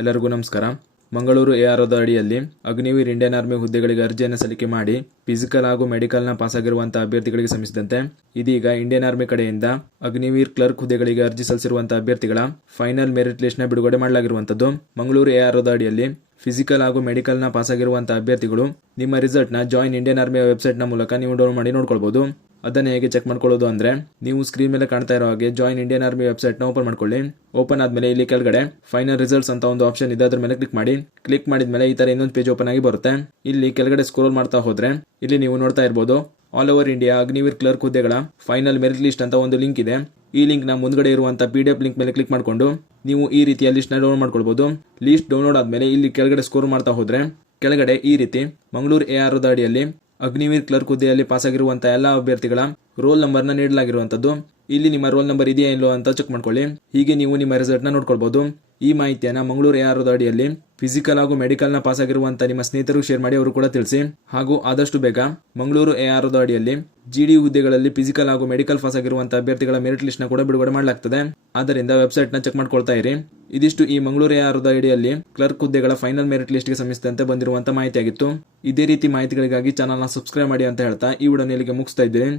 ಎಲ್ಲರಿಗೂ ನಮಸ್ಕಾರ. ಮಂಗಳೂರು ಎಆರ್ಒದ ಅಡಿಯಲ್ಲಿ ಅಗ್ನಿವೀರ್ ಇಂಡಿಯನ್ ಆರ್ಮಿ ಹುದ್ದೆಗಳಿಗೆ ಅರ್ಜಿಯನ್ನು ಸಲ್ಲಿಕೆ ಮಾಡಿ ಫಿಸಿಕಲ್ ಹಾಗೂ ಮೆಡಿಕಲ್ನ ಪಾಸಾಗಿರುವಂತಹ ಅಭ್ಯರ್ಥಿಗಳಿಗೆ ಸಂಬಂಧಿಸಿದಂತೆ ಇದೀಗ ಇಂಡಿಯನ್ ಆರ್ಮಿ ಕಡೆಯಿಂದ ಅಗ್ನಿವೀರ್ ಕ್ಲರ್ಕ್ ಹುದ್ದೆಗಳಿಗೆ ಅರ್ಜಿ ಸಲ್ಲಿಸಿರುವಂತಹ ಅಭ್ಯರ್ಥಿಗಳ ಫೈನಲ್ ಮೆರಿಟ್ ಲಿಸ್ಟ್ ನ ಬಿಡುಗಡೆ ಮಾಡಲಾಗಿರುವಂತದ್ದು. ಮಂಗಳೂರು ಎಆರ್ಒದ ಅಡಿಯಲ್ಲಿ ಫಿಸಿಕಲ್ ಹಾಗೂ ಮೆಡಿಕಲ್ನ ಪಾಸಾಗಿರುವಂತಹ ಅಭ್ಯರ್ಥಿಗಳು ನಿಮ್ಮ ರಿಸಲ್ಟ್ನ ಜಾಯಿನ್ ಇಂಡಿಯನ್ ಆರ್ಮಿ ವೆಬ್ಸೈಟ್ನ ಮೂಲಕ ನೀವು ಡೌನ್ಲೋಡ್ ಮಾಡಿ ನೋಡ್ಕೊಳ್ಬಹುದು. ಅದನ್ನು ಹೇಗೆ ಚೆಕ್ ಮಾಡ್ಕೊಳ್ಳೋದು ಅಂದ್ರೆ, ನೀವು ಸ್ಕ್ರೀನ್ ಮೇಲೆ ಕಾಣ್ತಾ ಇರೋ ಹಾಗೆ ಜಾಯಿನ್ ಇಂಡಿಯನ್ ಆರ್ಮಿ ವೆಬ್ಸೈಟ್ನ ಓಪನ್ ಮಾಡ್ಕೊಳ್ಳಿ. ಓಪನ್ ಆದ್ಮೇಲೆ ಇಲ್ಲಿ ಕೆಳಗಡೆ ಫೈನಲ್ ರಿಸಲ್ಟ್ಸ್ ಅಂತ ಒಂದು ಆಪ್ಷನ್ ಇದೆ, ಅದ್ರ ಮೇಲೆ ಕ್ಲಿಕ್ ಮಾಡಿ. ಕ್ಲಿಕ್ ಮಾಡಿದ್ಮೇಲೆ ಈ ತರ ಇನ್ನೊಂದು ಪೇಜ್ ಓಪನ್ ಆಗಿ ಬರುತ್ತೆ. ಇಲ್ಲಿ ಕೆಳಗಡೆ ಸ್ಕ್ರೋಲ್ ಮಾಡ್ತಾ ಹೋದ್ರೆ ಇಲ್ಲಿ ನೀವು ನೋಡ್ತಾ ಇರಬಹುದು all over India Agniveer clerk ಹುದ್ದೆಗಳ ಫೈನಲ್ ಮೆರಿಟ್ ಲಿಸ್ಟ್ ಅಂತ ಒಂದು ಲಿಂಕ್ ಇದೆ. ಈ ಲಿಂಕ್ ನ ಮುಂದ್ಗಡೆ ಇರುವಂತಹ PDF ಲಿಂಕ್ ಮೇಲೆ ಕ್ಲಿಕ್ ಮಾಡ್ಕೊಂಡು ನೀವು ಈ ರೀತಿಯ ಲಿಸ್ಟ್ ನ ಡೌನ್ಲೋಡ್ ಮಾಡ್ಕೊಳ್ಬಹುದು. ಲಿಸ್ಟ್ ಡೌನ್ಲೋಡ್ ಆದ್ಮೇಲೆ ಇಲ್ಲಿ ಕೆಳಗಡೆ ಸ್ಕ್ರೋಲ್ ಮಾಡ್ತಾ ಹೋದ್ರೆ ಕೆಳಗಡೆ ಈ ರೀತಿ ಮಂಗಳೂರು ಎಆರ್ಒದ ಅಡಿಯಲ್ಲಿ ಅಗ್ನಿವೀರ್ ಕ್ಲರ್ಕ್ ಹುದ್ದೆಯಲ್ಲಿ ಪಾಸಾಗಿರುವಂತಹ ಎಲ್ಲಾ ಅಭ್ಯರ್ಥಿಗಳ ರೋಲ್ ನಂಬರ್ ನ ನೀಡಲಾಗಿರುವಂತದ್ದು. ಇಲ್ಲಿ ನಿಮ್ಮ ರೋಲ್ ನಂಬರ್ ಇದೆಯಾ ಇಲ್ಲೋ ಅಂತ ಚೆಕ್ ಮಾಡ್ಕೊಳ್ಳಿ. ಹೀಗೆ ನೀವು ನಿಮ್ಮ ರಿಸಲ್ಟ್ ನ ನೋಡ್ಕೊಳ್ಬಹುದು. ಈ ಮಾಹಿತಿಯನ್ನ ಮಂಗಳೂರು ಎಆರ್ಒದ ಅಡಿಯಲ್ಲಿ ಫಿಸಿಕಲ್ ಹಾಗೂ ಮೆಡಿಕಲ್ ನ ಪಾಸಾಗಿರುವಂತಹ ನಿಮ್ಮ ಸ್ನೇಹಿತರು ಶೇರ್ ಮಾಡಿ, ಅವರು ಕೂಡ ತಿಳಿಸಿ. ಹಾಗೂ ಆದಷ್ಟು ಬೇಗ ಮಂಗಳೂರು ಎಆರ್ಒದ ಅಡಿಯಲ್ಲಿ GD ಹುದ್ದೆಗಳಲ್ಲಿ ಫಿಸಿಕಲ್ ಹಾಗೂ ಮೆಡಿಕಲ್ ಪಾಸಾಗಿರುವಂತಹ ಅಭ್ಯರ್ಥಿಗಳ ಮೆರಿಟ್ ಲಿಸ್ಟ್ ನ ಕೂಡ ಬಿಡುಗಡೆ ಮಾಡಲಾಗ್ತದೆ. ಆದ್ದರಿಂದ ವೆಬ್ಸೈಟ್ ನ ಚೆಕ್ ಮಾಡ್ಕೊಳ್ತಾ ಇರಿ. ಇದಿಷ್ಟು ಈ ಮಂಗಳೂರು ಎಆರ್ಒದ ಅಡಿಯಲ್ಲಿ ಕ್ಲರ್ಕ್ ಹುದ್ದೆಗಳ ಫೈನಲ್ ಮೆರಿಟ್ ಲಿಸ್ಟ್ ಗೆ ಸಂಬಂಧಿಸಿದಂತೆ ಬಂದಿರುವಂತಹ ಮಾಹಿತಿಯಾಗಿತ್ತು. ಇದೇ ರೀತಿ ಮಾಹಿತಿಗಳಿಗಾಗಿ ಚಾನಲ್ ನ ಸಬ್ಸ್ಕ್ರೈಬ್ ಮಾಡಿ ಅಂತ ಹೇಳ್ತಾ ಈ ವಿಡಿಯೋನ ಇಲ್ಲಿಗೆ ಮುಗಿಸ್ತಾ ಇದ್ದೀನಿ.